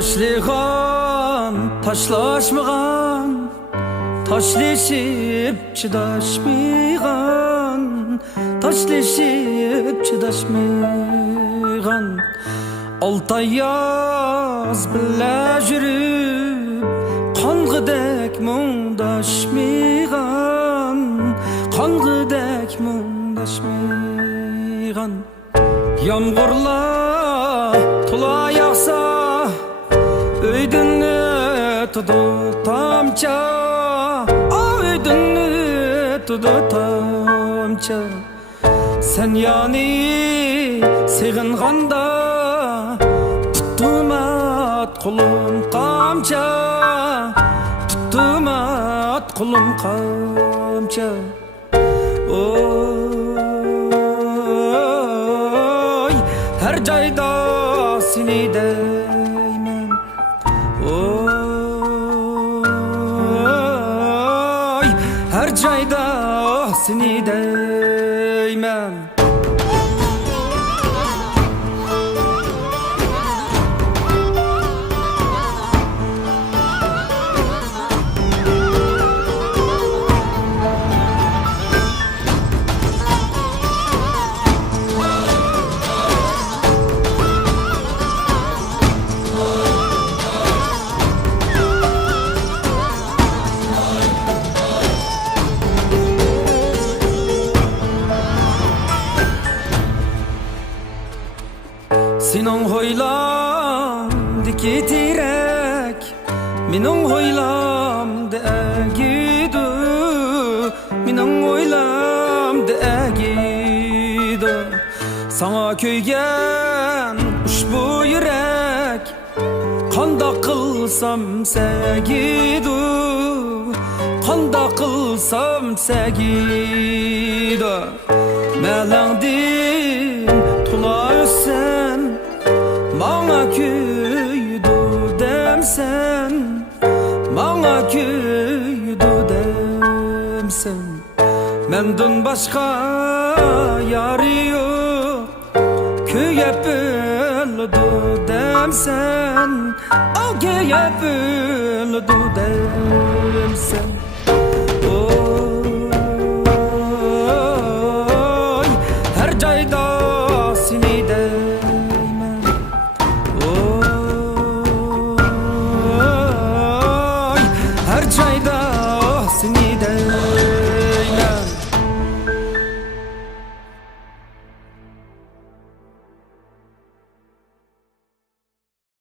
Taşlıgan, taşlaşmıgan, taşlaşıp çıdaşmıgan, taşlaşıp çıdaşmıgan. Altay yaz bile jürüp, qanğıdek muңdaşmıgan, qanğıdek muңdaşmıgan. Yağmurlar tula yağsa, öydünü tudu tamça, öydünü tudu tamça. Sen yani sığınğanda, tuttum at kulum kamça, tuttum at kulum kamça. Oy, her jayda seni deymen. Oy, her jayda seni deymen. Senin hoylamdaki tirek, menin hoylamda egidu, menin hoylamda egidu. Sana köygen ushbu yürek, qanda qılsam segidu, qanda qılsam segidu. Melangdin tula össen, bana köydu demsen, bana köydu demsen. Mendin başka yarı yok, köyep öldü demsen, o köyep öldü demsen. Oy, her jayda seni de